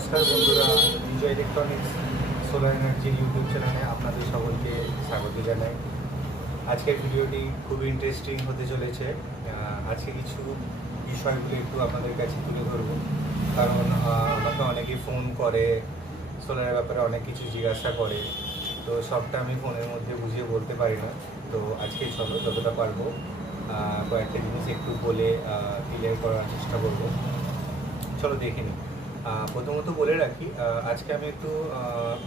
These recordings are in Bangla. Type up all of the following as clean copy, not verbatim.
নমস্কার বন্ধুরা, বিজয় ইলেকট্রনিক্স সোলার এনার্জি ইউটিউব চ্যানেলে আপনাদের সকলকে স্বাগত জানাই। আজকের ভিডিওটি খুবই ইন্টারেস্টিং হতে চলেছে। আজকে কিছু বিষয়গুলো একটু আপনাদের কাছে তুলে ধরবো, কারণ আমাকে অনেকেই ফোন করে, সোলারের ব্যাপারে অনেক কিছু জিজ্ঞাসা করে, তো সবটা আমি ফোনের মধ্যে বুঝিয়ে বলতে পারি না। তো আজকে চলো যতটা পারবো কয়েকটা জিনিস একটু বলে ক্লিয়ার করার চেষ্টা করবো। চলো দেখে নিই। প্রথমত বলে রাখি, আজকে আমি একটু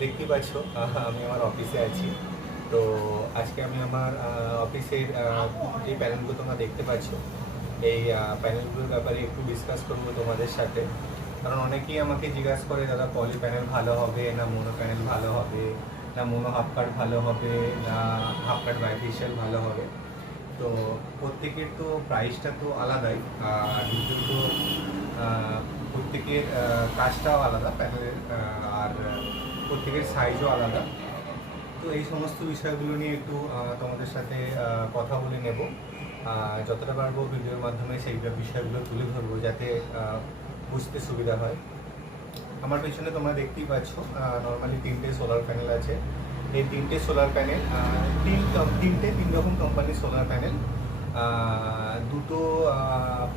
দেখতে পাচ্ছ আমি আমার অফিসে আছি। তো আজকে আমি আমার অফিসের যে প্যানেলগুলো তোমরা দেখতে পাচ্ছ, এই প্যানেলগুলোর ব্যাপারে একটু ডিসকাস করবো তোমাদের সাথে। কারণ অনেকেই আমাকে জিজ্ঞাসা করে, দাদা পলি প্যানেল ভালো হবে না মনো প্যানেল ভালো হবে, না মনো হাফ কাট ভালো হবে, না হাফ কাট বাইফেশিয়াল ভালো হবে। তো প্রত্যেকের তো প্রাইসটা তো আলাদাই, আর দুটো প্রত্যেকের কাজটাও আলাদা প্যানেলের, আর প্রত্যেকের সাইজও আলাদা। তো এই সমস্ত বিষয়গুলো নিয়ে একটু তোমাদের সাথে কথা বলে নেব। যতটা পারবো ভিডিওর মাধ্যমে সেই বিষয়গুলো তুলে ধরবো, যাতে বুঝতে সুবিধা হয়। আমার পেছনে তোমরা দেখতেই পাচ্ছ নর্মালি 3টে সোলার প্যানেল আছে। এই 3টে সোলার প্যানেল তিন রকম কোম্পানির সোলার প্যানেল। দুটো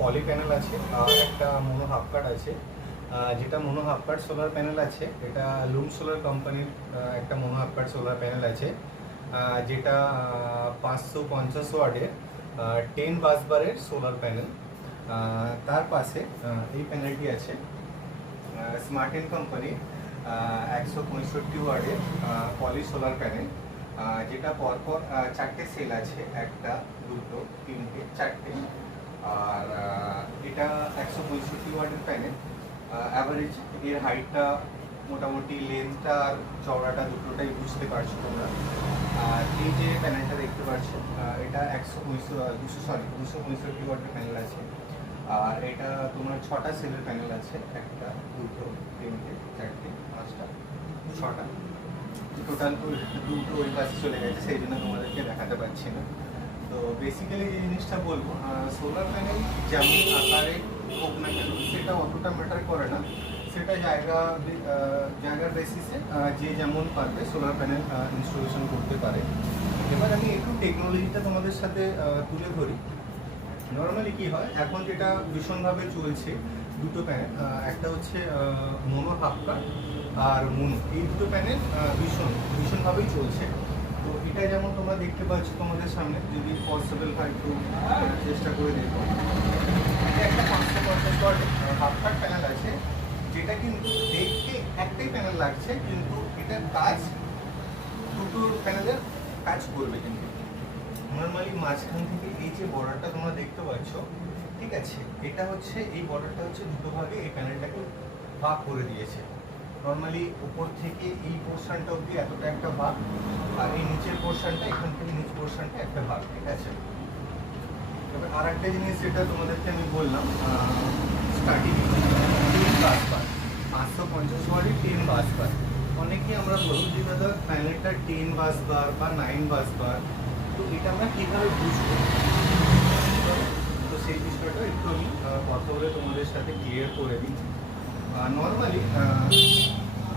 পলি প্যানেল আছে আর একটা মনো হাফ কাট আছে। যেটা মনো হাফ কাট সোলার প্যানেল আছে, এটা লুম সোলার কোম্পানির একটা মনো হাফ কাট সোলার প্যানেল আছে, যেটা 550 ওয়াটের 10 বাসবারের সোলার প্যানেল। তার পাশে এই প্যানেলটি আছে স্মার্টেন কোম্পানি 165 ওয়াটের পলি সোলার প্যানেল, যেটা পরপর 4টে সেল আছে, একটা দুটো তিনটে চারটে। আর এটা 165 ওয়াটের প্যানেল। অ্যাভারেজ এর হাইটটা মোটামুটি লেন্থটা আর চওড়াটা দুটোটাই বুঝতে পারছো তোমরা। আর এই যে প্যানেলটা দেখতে পাচ্ছ, এটা 265 ওয়াটের প্যানেল আছে। আর এটা তোমার 6টা সেলের প্যানেল আছে, একটা দুটো তিনটে চারটে পাঁচটা ছটা, টোটাল দুটো ওই পাশে চলে গেছে, সেই জন্য তোমাদেরকে দেখাতে পারছি না। তো বেসিক্যালি যে জিনিসটা বলবো, সোলার প্যানেল যেমন আকারে হোক না কেন সেটা অতটা ম্যাটার করে না, সেটা জায়গার বেসিসে যে যেমন পারবে সোলার প্যানেল ইনস্টলেশন করতে পারে। এবার আমি একটু টেকনোলজিটা তোমাদের সাথে তুলে ধরি। নর্মালি কী হয়, এখন যেটা ভীষণভাবে চলছে দুটো প্যানেল, একটা হচ্ছে মনো হাফ কাট আর মনো, এই দুটো প্যানেল ভীষণভাবেই চলছে। তো এটা যেমন তোমরা দেখতে পাচ্ছ তোমাদের সামনে, যদি পসিবল হয় একটু চেষ্টা করে দেখো। এটা একটা 550 ওয়াট হাফ কাট প্যানেল আছে, যেটা কিন্তু দেখতে একটাই প্যানেল লাগছে, কিন্তু এটার কাজ দুটো প্যানেলের কাজ করবে। কিন্তু নর্মালি মাঝখান থেকে এই যে বর্ডারটা তোমরা দেখতে পাচ্ছ, ঠিক আছে, এটা হচ্ছে এই বর্ডারটা হচ্ছে দুটো ভাগে এই প্যানেলটাকে ভাগ করে দিয়েছে। নর্মালি উপর থেকে এই পোর্শনটা অবধি এতটা একটা ভাগ, আর এই নিচের পোর্শনটা এখান থেকে নিচ পোর্শনটা একটা ভাগ, ঠিক আছে। তবে আর একটা জিনিস যেটা তোমাদেরকে আমি বললাম, স্টার্টিং 10 বাসবার 550 ওয়াটের 10 বাসবার। অনেকেই আমরা বলি যে দাদা প্যানেলটা 10 বাসবার বা 9 বাসবার, তো এটা আমরা কীভাবে বুঝবো? তো সেই বিষয়টা একটু আমি কথা বলে তোমাদের সাথে ক্লিয়ার করে দিই। নর্মালি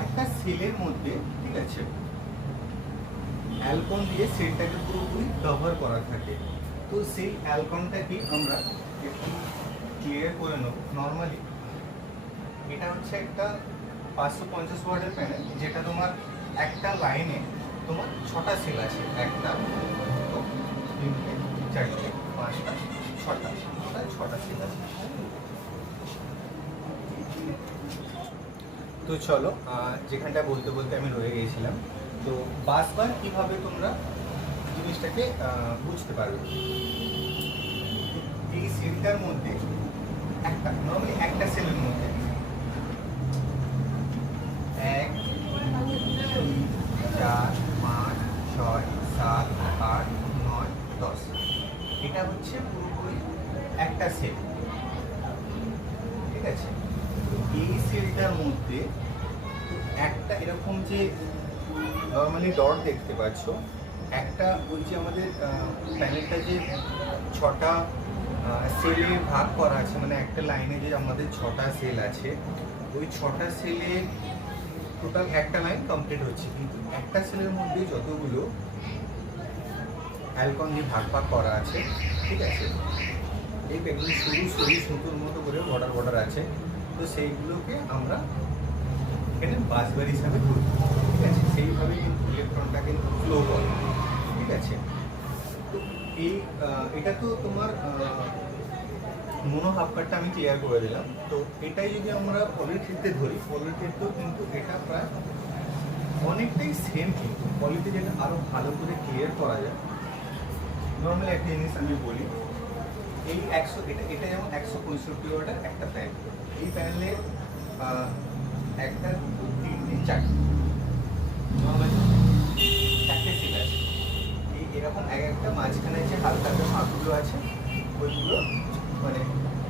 একটা সেলের মধ্যে, ঠিক আছে, অ্যালকন দিয়ে সেলটাকে পুরোপুরি কভার করা থাকে। তো সেই অ্যালকনটাকে আমরা একটু ক্লিয়ার করে নেব। নর্মালি এটা হচ্ছে একটা 550 ওয়াটের প্যানেল, যেটা তোমার একটা লাইনে তোমার 6টা সেল আছে, একটা দুটো তিনটে চারটে পাঁচটা ছটা, টোটাল 6টা সেল আছে। তো চলো, যেখানটা বলতে বলতে আমি রয়ে গিয়েছিলাম। তো বাসবার কিভাবে তোমরা জিনিসটাকে বুঝতে পারবে। এই সেলটার মধ্যে একটা নর্মালি একটা সেলের মধ্যে 1 2 4 5 6 7 8 9 10, এটা হচ্ছে পুরোপুরি একটা সেল, ঠিক আছে। এই সেলটার মধ্যে একটা এরকম যে নর্মালি ডট দেখতে পাচ্ছ, একটা ওই যে আমাদের প্যানেলটা যে 6টা সেলে ভাগ করা আছে, মানে একটা লাইনে যে আমাদের 6টা সেল আছে, ওই 6টা সেলে টোটাল একটা লাইন কমপ্লিট হচ্ছে, কিন্তু একটা সেলের মধ্যে যতগুলো অ্যালকন দিয়ে ভাগ ভাগ করা আছে, ঠিক আছে, এই প্যাকেটে সরু সরু সুতোর মতো করে বর্ডার আছে, তো সেইগুলোকে আমরা এখানে বাসবার হিসাবে ধরি, ঠিক আছে, সেইভাবে কিন্তু ইলেকট্রনটা কিন্তু ফ্লো করে, ঠিক আছে। তো এই এটা তো তোমার মোনো হাফ কাটটা আমি ক্লিয়ার করে দিলাম। তো এটাই যদি আমরা পলির ক্ষেত্রে ধরি, পলির ক্ষেত্রেও কিন্তু এটা প্রায় অনেকটাই সেম, কিন্তু পলিতে যেটা আরও ভালো করে ক্লিয়ার করা যায়। নর্মালি একটা জিনিস আমি বলি, এই 100 এটা যেমন 165 ওয়াটের একটা প্যানেল, এই প্যানেলে একটা, দুটো, তিনটে, চারটে, নর্মালি চারটে সেল আছে। এরকম এক একটা মাঝখানে যে হালকা ফাঁকগুলো আছে ওইগুলো মানে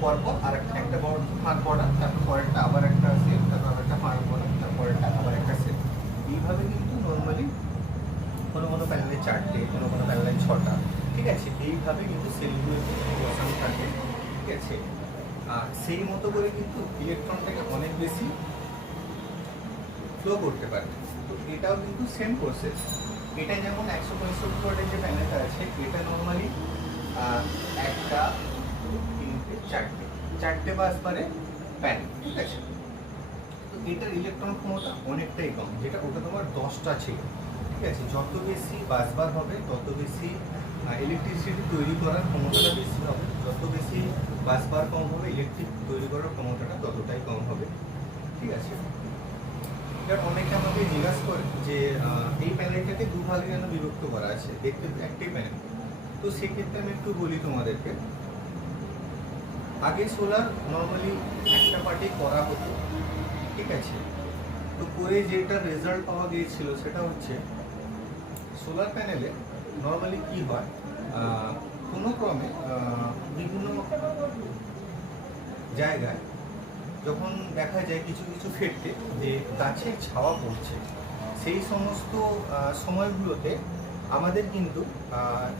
পরপর আর একটা বড় ফাঁক পড়া, তারপর পরেরটা আবার একটা সেল, তারপর আবার একটা ফাঁক পড়া, তারপরেরটা আবার একটা সেল। এইভাবে কিন্তু নর্মালি কোনো কোনো প্যানেলে 4টে, কোনো কোনো প্যানেলে 6টা, ঠিক আছে, এইভাবে কিন্তু সেলগুলো বসানো থাকে, ঠিক আছে। আর সেই মতো করে কিন্তু ইলেকট্রনটাকে অনেক বেশি ফ্লো করতে পারে। তো এটাও কিন্তু সেম প্রসেস। এটা যেমন 165 ওয়াটের যে প্যানেলটা আছে, এটা নর্মালি একটা, তিনটে, চারটে বাস পারে প্যানেল, ঠিক আছে। তো এটার ইলেকট্রন ক্ষমতা অনেকটাই কম, যেটা ওটা তোমার 10টা ছিল, ঠিক আছে। যত বেশি বাসবার হবে তত বেশি ইলেকট্রিসিটি তৈরি করার ক্ষমতাটা বেশি হবে, যত বেশি বাসবার কম হবে ইলেকট্রিক তৈরি করার ক্ষমতাটা ততটাই কম হবে, ঠিক আছে। এবার অনেকে আমাকে জিজ্ঞাসা করে যে এই প্যানেলটাকে দুভাগে যেন বিভক্ত করা আছে, দেখতে একটাই প্যানেল। তো সেক্ষেত্রে আমি একটু বলি তোমাদেরকে, আগে সোলার নর্মালি একটা পার্টি করা হতো, ঠিক আছে। তো করে যেটা রেজাল্ট পাওয়া গিয়েছিল সেটা হচ্ছে সোলার প্যানেলে নর্মালি কি হয়, কোনো ক্রমে বিভিন্ন জায়গায় যখন দেখা যায় কিছু কিছু ক্ষেত্রে যে গাছের ছাওয়া পড়ছে, সেই সমস্ত সময়গুলোতে আমাদের কিন্তু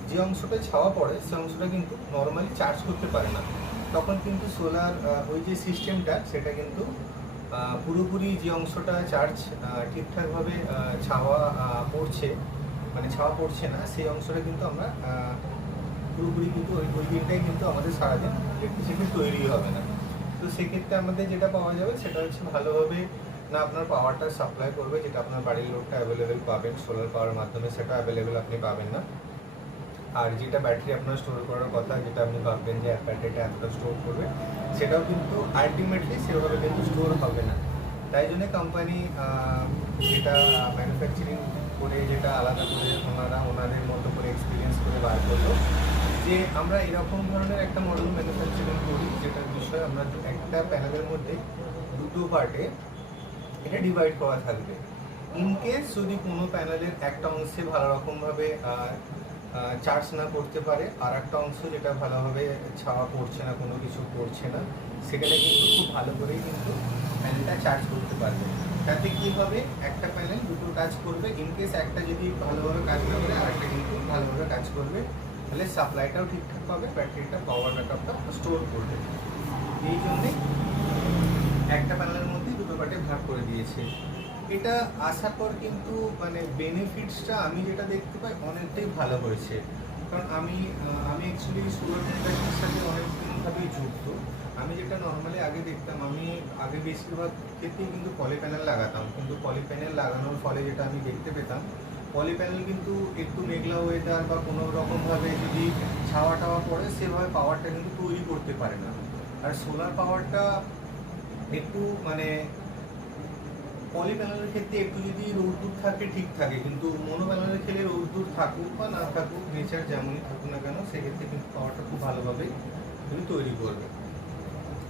যে অংশটা ছাওয়া পড়ে সে অংশটা কিন্তু নর্মালি চার্জ করতে পারে না। তখন কিন্তু সোলার ওই যে সিস্টেমটা সেটা কিন্তু পুরোপুরি যে অংশটা চার্জ ঠিকঠাকভাবে ছাওয়া পড়ছে, মানে ছাওয়া পড়ছে না, সেই অংশটা কিন্তু আমরা পুরোপুরি কিন্তু ওই দিনটাই কিন্তু আমাদের সারাদিন ইলেকট্রিসিটি তৈরি হবে না। তো সেক্ষেত্রে আমাদের যেটা পাওয়া যাবে সেটা হচ্ছে ভালোভাবে না আপনার পাওয়ারটা সাপ্লাই করবে, যেটা আপনার বাড়ির লোডটা অ্যাভেলেবেল পাবেন সোলার পাওয়ার মাধ্যমে, সেটা অ্যাভেলেবেল আপনি পাবেন না। আর যেটা ব্যাটারি আপনার স্টোর করার কথা, যেটা আপনি ভাববেন যে ব্যাটারিটা এতটা স্টোর করবে, সেটাও কিন্তু আলটিমেটলি সেভাবে কিন্তু স্টোর হবে না। তাই জন্য কোম্পানি যেটা ম্যানুফ্যাকচারিং করে, যেটা আলাদা করে ওনাদের মতো করে এক্সপিরিয়েন্স করে বার করলো, যে আমরা এরকম ধরনের একটা মডেল ম্যানুফ্যাকচারিং করি যেটার বিষয়ে আমরা একটা প্যানেলের মধ্যে দুটো পার্টে এটা ডিভাইড করা থাকবে। ইনকেস যদি কোনো প্যানেলের একটা অংশে ভালো রকমভাবে চার্জ না করতে পারে, আর একটা অংশ যেটা ভালোভাবে ছাওয়া পড়ছে না, কোনো কিছু পড়ছে না, সেখানে কিন্তু খুব ভালো করেই কিন্তু প্যানেলটা চার্জ করতে পারবে। তাতে কী হবে, একটা প্যানেল দুটো কাজ করবে, ইনকেস একটা যদি ভালোভাবে কাজ না করে আরেকটা কিন্তু ভালোভাবে কাজ করবে, তাহলে সাপ্লাইটাও ঠিকঠাক পাবে, ব্যাটারিটা পাওয়ার ব্যাকআপটা স্টোর করবে। এই জন্যে একটা প্যানেলের মধ্যে দুটো পার্টে ভাগ করে দিয়েছে। এটা আসার পর কিন্তু মানে বেনিফিটসটা আমি যেটা দেখতে পাই অনেকটাই ভালো হয়েছে। কারণ আমি অ্যাকচুয়ালি সোলার ইন্ডাস্ট্রির সাথে অনেকদিনভাবেই যুক্ত। আমি যেটা নর্মালি আগে দেখতাম, আমি আগে বেশিরভাগ ক্ষেত্রেই কিন্তু পলি প্যানেল লাগাতাম, কিন্তু পলি প্যানেল লাগানোর ফলে যেটা আমি দেখতে পেতাম, পলি প্যানেল কিন্তু একটু মেঘলা ওয়েদার বা কোনো রকমভাবে যদি ছাওয়া টাওয়া পড়ে সেভাবে পাওয়ারটা কিন্তু তৈরি করতে পারে না। আর সোলার পাওয়ারটা একটু মানে পলি প্যানেলের ক্ষেত্রে একটু যদি রৌদ্দুর থাকে ঠিক থাকে, কিন্তু মনো প্যানেলের ক্ষেত্রে রৌদ্দুর থাকুক বা না থাকুক, নেচার যেমনই থাকুক না কেন, সেক্ষেত্রে কিন্তু পাওয়ারটা খুব ভালোভাবে তুমি তৈরি করবে,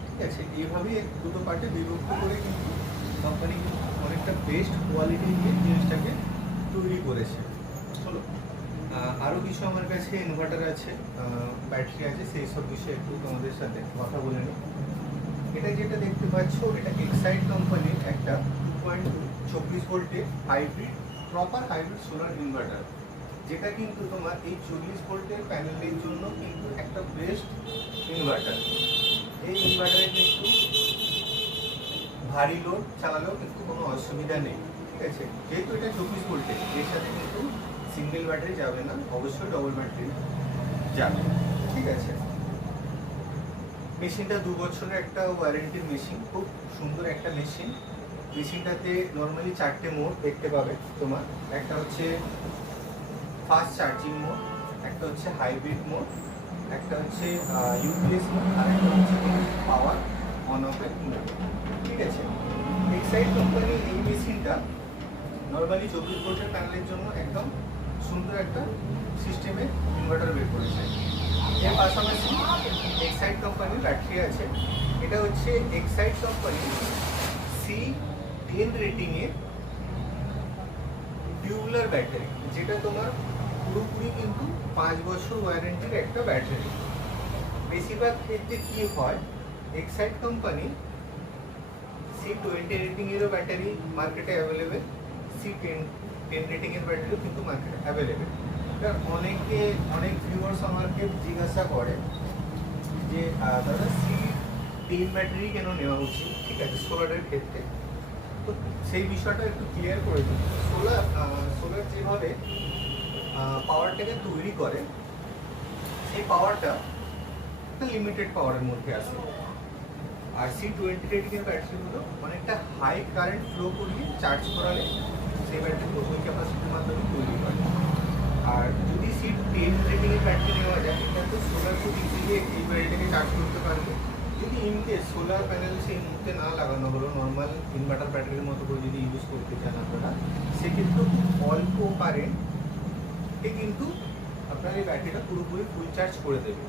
ঠিক আছে। এইভাবেই দুটো পার্টে বিভক্ত করে কিন্তু কোম্পানি কিন্তু অনেকটা বেস্ট কোয়ালিটি নিয়ে জিনিসটাকে তৈরি করেছে। চলো আরও কিছু আমার কাছে ইনভার্টার আছে, ব্যাটারি আছে, সেই সব বিষয়ে একটু তোমাদের সাথে কথা বলে নিই। এটা যেটা দেখতে পাচ্ছ, এটা এক্সাইড কোম্পানির একটা 2.24 ভোল্টের hybrid, proper hybrid solar inverter, যেটা কিন্তু তোমার এই 40 ভোল্টের প্যানেলের জন্য কিন্তু একটা বেস্ট ইনভার্টার। এই ইনভার্টারে কিন্তু ভারী লোড চালালেও কিন্তু কোনো অসুবিধা নেই, ঠিক আছে। যেহেতু এটা 24 ভোল্টের, এর সাথে কিন্তু সিঙ্গেল ব্যাটারি যাবে না, অবশ্যই ডবল ব্যাটারি যাবে, ঠিক আছে। মেশিনটা 2 বছরের একটা ওয়ারেন্টির মেশিন, খুব সুন্দর একটা মেশিন। মেশিনটাতে নর্মালি 4টে মোড দেখতে পাবে তোমার। একটা হচ্ছে ফাস্ট চার্জিং মোড, একটা হচ্ছে হাইব্রিড মোড, একটা হচ্ছে ইউপিএস মোড, আর একটা হচ্ছে পাওয়ার অন অফের মোড, ঠিক আছে। এক্সাইড কোম্পানি এই মেশিনটা নর্মালি 24 ভোল্টের প্যানেলের জন্য একদম সুন্দর একটা সিস্টেমে ইনভার্টার বের করেছে। এর পাশাপাশি এক্সাইড কোম্পানির ব্যাটারি আছে। এটা হচ্ছে এক্সাইড কোম্পানি C10 রেটিংয়ের টিউবুলার ব্যাটারি, যেটা তোমার পুরোপুরি কিন্তু 5 বছর ওয়ারেন্টির একটা ব্যাটারি। বেশিরভাগ ক্ষেত্রে কি হয়, এক্সাইড কোম্পানি C20 রেটিংয়েরও ব্যাটারি মার্কেটে অ্যাভেলেবেল, C10 রেটিংয়ের ব্যাটারিও কিন্তু মার্কেটে অ্যাভেলেবেল। এবার অনেক ভিউয়ার্স আমাকে জিজ্ঞাসা করে যে দাদা C10 ব্যাটারি কেন নেওয়া উচিত, ঠিক আছে, সোলারের ক্ষেত্রে। তো সেই বিষয়টা একটু ক্লিয়ার করে দিই। সোলার যেভাবে পাওয়ারটাকে তৈরি করে, সেই পাওয়ারটা একটা লিমিটেড পাওয়ারের মধ্যে আসে। আর C20 রেটিংয়ের ব্যাটারিগুলো অনেকটা হাই কারেন্ট ফ্লো করিয়ে চার্জ করালে সেই ব্যাটারি ওই ক্যাপাসিটির মাধ্যমে তৈরি হয়। আর যদি C10 রেটিংয়ের ব্যাটারি নেওয়া যায়, এটা তো সোলার খুব ইজিলি এই ব্যাটারিটাকে চার্জ করতে পারবে। যদি ইনকেস সোলার প্যানেল সেই মুহূর্তে না লাগানো হলো, নর্মাল ইনভার্টার ব্যাটারির মতো করে যদি ইউজ করতে চান আপনারা, সেক্ষেত্রেও খুব অল্প কারেন্টে কিন্তু আপনার এই ব্যাটারিটা পুরোপুরি ফুল চার্জ করে দেবে।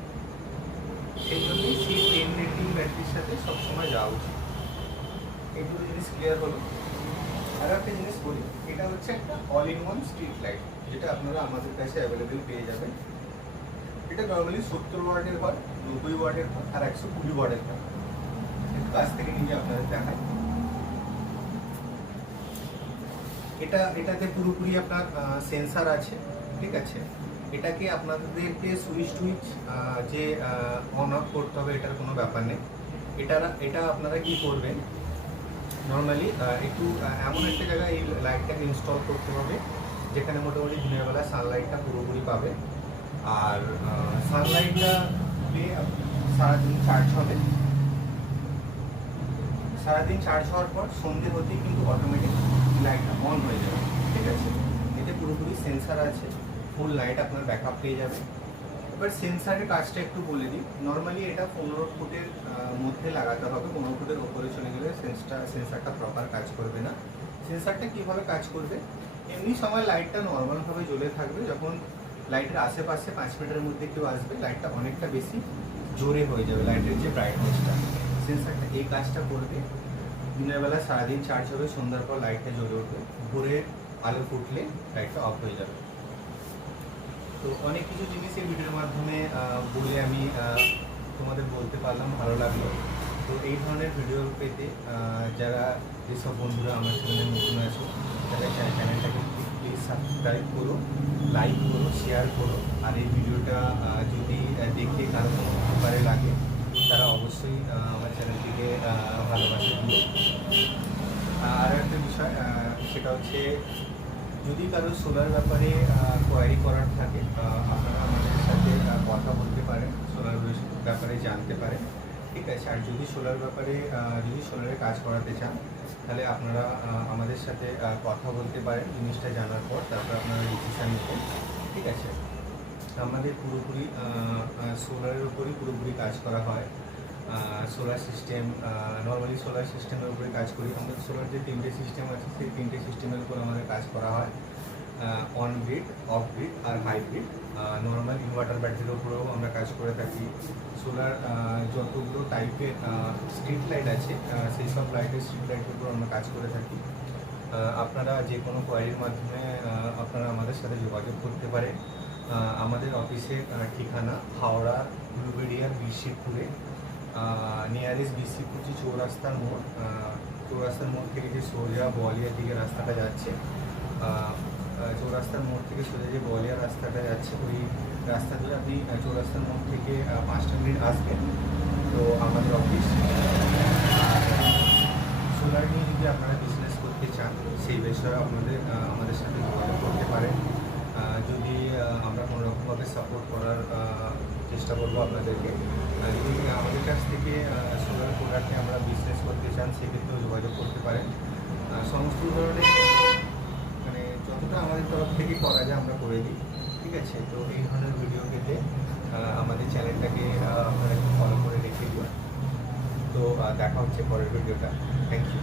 সেই জন্যই C10 রেটিং ব্যাটারির সাথে সবসময় যাওয়া উচিত। এই দুটো জিনিস ক্লিয়ার হলো। আর একটা জিনিস বলি, এটা হচ্ছে একটা all in one street light, যেটা আপনারা আমাদের কাছে অ্যাভেলেবেল পেয়ে যাবেন। এটা নর্মালি 70 ওয়াটের হয়, 90 ওয়াটের হয়, আর 120 ওয়াটের হয়। একটু কাছ থেকে নিয়ে আপনাদের দেখাই। এটাতে পুরোপুরি আপনার সেন্সার আছে, ঠিক আছে। এটাকে আপনাদেরকে সুইচ যে অন অফ করতে হবে, এটার কোনো ব্যাপার নেই। এটা আপনারা কি করবেন, নর্মালি একটু এমন একটা জায়গায় এই লাইটটাকে ইনস্টল করতে হবে যেখানে মোটামুটি দিনের বেলা সানলাইটটা পুরোপুরি পাবে। আর সানলাইটটা সারাদিন চার্জ হবে। সারাদিন চার্জ হওয়ার পর সন্ধে হতেই কিন্তু অটোমেটিক লাইটটা অন হয়ে যাবে, ঠিক আছে। এতে পুরোপুরি সেন্সার আছে, ফুল লাইট আপনার ব্যাকআপ পেয়ে যাবে। এবার সেন্সারের কাজটা একটু বলে দিই। নর্মালি এটা 15 ফুটের মধ্যে লাগাতে হবে, 15 ফুটের ওপরে চলে গেলে সেন্সারটা প্রপার কাজ করবে না। সেন্সারটা কীভাবে কাজ করবে, এমনি সময় লাইটটা নর্মালভাবে জ্বলে থাকবে, যখন লাইটের আশেপাশে 5 মিটারের মধ্যে কেউ আসবে, লাইটটা অনেকটা বেশি জোরে হয়ে যাবে, লাইটের যে ব্রাইটনেসটা। সেন্সারটা এই কাজটা করবে। দিনের বেলা সারাদিন চার্জ হবে, সন্ধ্যার পর লাইটটা জ্বলে উঠবে, ভোরে আলো ফুটলে লাইটটা অফ হয়ে যাবে। তো অনেক কিছু জিনিস এই ভিডিওর মাধ্যমে বলে আমি তোমাদের বলতে পারলাম, ভালো লাগলো। তো এই ধরনের ভিডিও পেতে যারা যেসব বন্ধুরা আমার চ্যানেলে নতুন আছো, তারা চ্যানেলটাকে প্লিজ সাবস্ক্রাইব করো, লাইক করো, শেয়ার করো। আর এই ভিডিওটা যদি দেখতে কারো কোনো উপকারে লাগে, তারা অবশ্যই আমার চ্যানেলটিকে ভালোবাসা দিও। আর একটা বিষয়, সেটা হচ্ছে যদি কারো সোলার ব্যাপারে কোয়ারি করার থাকে, আপনারা আমাদের সাথে কথা বলতে পারেন, সোলার ব্যাপারে জানতে পারেন, ঠিক আছে। আর যদি সোলার ব্যাপারে যদি সোলারে কাজ করাতে চান, তাহলে আপনারা আমাদের সাথে কথা বলতে পারেন। জিনিসটা জানার পর তারপর আপনারা ডিসিশান নেবেন, ঠিক আছে। আমাদের পুরোপুরি সোলারের উপরই পুরোপুরি কাজ করা হয়। সোলার সিস্টেম, নর্মালি সোলার সিস্টেমের উপরে কাজ করি। আমাদের সোলার যে 3টে সিস্টেম আছে, সেই 3টে সিস্টেমের উপর আমাদের কাজ করা হয়। অন গ্রিড, অফ গ্রিড আর হাইব্রিড। নর্মাল ইনভার্টার ব্যাটারির উপরেও আমরা কাজ করে থাকি। সোলার যতগুলো টাইপের স্ট্রিট লাইট আছে, সেই সব স্ট্রিট লাইটের উপর আমরা কাজ করে থাকি। আপনারা যে কোনো কোয়ারির মাধ্যমে আপনারা আমাদের সাথে যোগাযোগ করতে পারেন। আমাদের অফিসের ঠিকানা হাওড়া ব্লুবেরিয়া বিশিরপুরে, নিয়ারেস্ট বিসিপুর যে চৌরাস্তার মোড় থেকে যে সোজা বোয়ালিয়ার দিকে রাস্তাটা যাচ্ছে, চৌরাস্তার মোড় থেকে সোজা যে বোয়ালিয়ার রাস্তাটা যাচ্ছে, ওই রাস্তা ধরে আপনি চৌরাস্তার মোড় থেকে 5টা মিনিট আসবেন, তো আমাদের অফিস। আর সোলার নিয়ে যদি আপনারা বিজনেস করতে চান সেই বিষয়ে আপনাদের আমাদের সাথে যোগাযোগ করতে পারেন। যদি আমরা কোনো রকমভাবে সাপোর্ট করার চেষ্টা করবো আপনাদেরকে। যদি আমাদের কাছ থেকে সোলার প্রোডাক্টে আমরা বিজনেস করতে চান সেক্ষেত্রেও যোগাযোগ করতে পারেন। সমস্ত ধরনের মানে যতটা আমাদের তরফ থেকে করা যায় আমরা করে দিই, ঠিক আছে? তো এই ধরনের ভিডিও পেতে আমাদের চ্যানেলটাকে আপনারা একটু ফলো করে রেখে দিন। তো দেখা হচ্ছে পরের ভিডিওটা। Thank you.